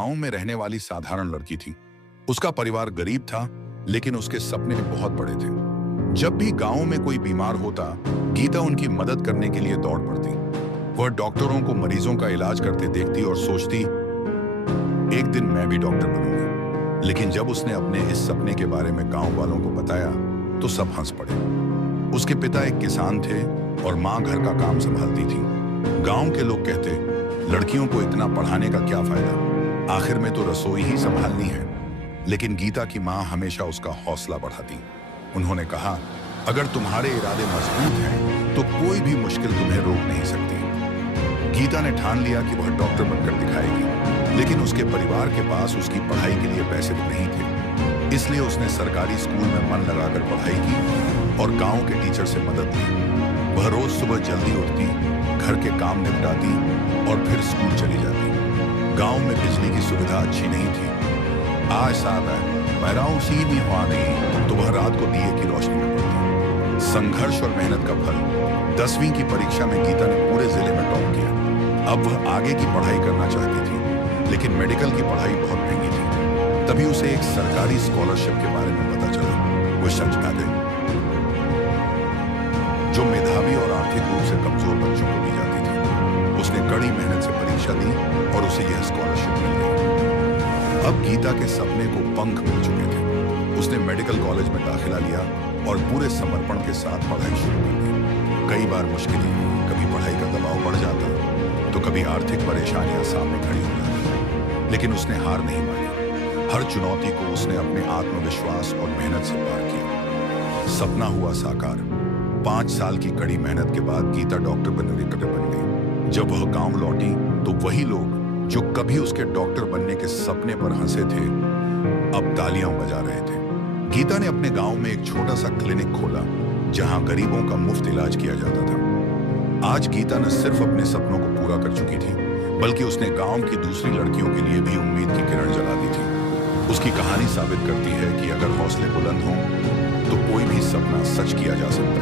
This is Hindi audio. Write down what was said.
गांव में रहने वाली साधारण लड़की थी। उसका परिवार गरीब था, लेकिन उसके सपने बहुत बड़े थे। जब भी गांव में कोई बीमार होता, गीता उनकी मदद करने के लिए दौड़ पड़ती। वह डॉक्टरों को मरीजों का इलाज करते देखती और सोचती, एक दिन मैं भी डॉक्टर बनूंगी। लेकिन जब उसने अपने इस सपने के बारे में गांव वालों को बताया, तो सब हंस पड़े। उसके पिता एक किसान थे और माँ घर का काम संभालती थी। गांव के लोग कहते, लड़कियों को इतना पढ़ाने का क्या फायदा, आखिर में तो रसोई ही संभालनी है। लेकिन गीता की माँ हमेशा उसका हौसला बढ़ाती। उन्होंने कहा, अगर तुम्हारे इरादे मजबूत हैं, तो कोई भी मुश्किल तुम्हें रोक नहीं सकती। गीता ने ठान लिया कि वह डॉक्टर बनकर दिखाएगी, लेकिन उसके परिवार के पास उसकी पढ़ाई के लिए पैसे भी नहीं थे। इसलिए उसने सरकारी स्कूल में मन लगाकर पढ़ाई की और गांव के टीचर से मदद ली। वह रोज सुबह जल्दी उठती, घर के काम निपटाती और फिर स्कूल चली जाती। गांव में बिजली की सुविधा अच्छी नहीं थी। आज साहब पैराओं सी भी हुआ नहीं, तो वह रात को दिए की रोशनी में पड़ती। संघर्ष और मेहनत का फल। 10वीं की परीक्षा में गीता ने पूरे जिले में टॉप किया। अब वह आगे की पढ़ाई करना चाहती थी, लेकिन मेडिकल की पढ़ाई बहुत महंगी थी। तभी उसे एक सरकारी स्कॉलरशिप के बारे में पता चला। वो सच कह गई, जो मेधावी और आर्थिक रूप से कमजोर बच्चों को दी जाती थी। उसने कड़ी मेहनत से परीक्षा दी और उसे यह स्कॉलरशिप मिल गई। अब गीता के सपने को पंख मिल चुके थे। उसने मेडिकल कॉलेज में दाखिला लिया और पूरे समर्पण के साथ पढ़ाई शुरू कर दी। कई बार मुश्किलें, कभी पढ़ाई का दबाव बढ़ जाता, तो कभी आर्थिक परेशानियां सामने खड़ी हो जाती, लेकिन उसने हार नहीं मानी। हर चुनौती को उसने अपने आत्मविश्वास और मेहनत से पार किया। सपना हुआ साकार। 5 साल की कड़ी मेहनत के बाद गीता डॉक्टर बनने बन गई। जब वह गांव लौटी, तो वही लोग जो कभी उसके डॉक्टर बनने के सपने पर हंसे थे, अब तालियां बजा रहे थे। गीता ने अपने गांव में एक छोटा सा क्लिनिक खोला, जहां गरीबों का मुफ्त इलाज किया जाता था। आज गीता न सिर्फ अपने सपनों को पूरा कर चुकी थी, बल्कि उसने गांव की दूसरी लड़कियों के लिए भी उम्मीद की किरण जला दी थी। उसकी कहानी साबित करती है कि अगर हौसले बुलंद हों, तो कोई भी सपना सच किया जा सकता है।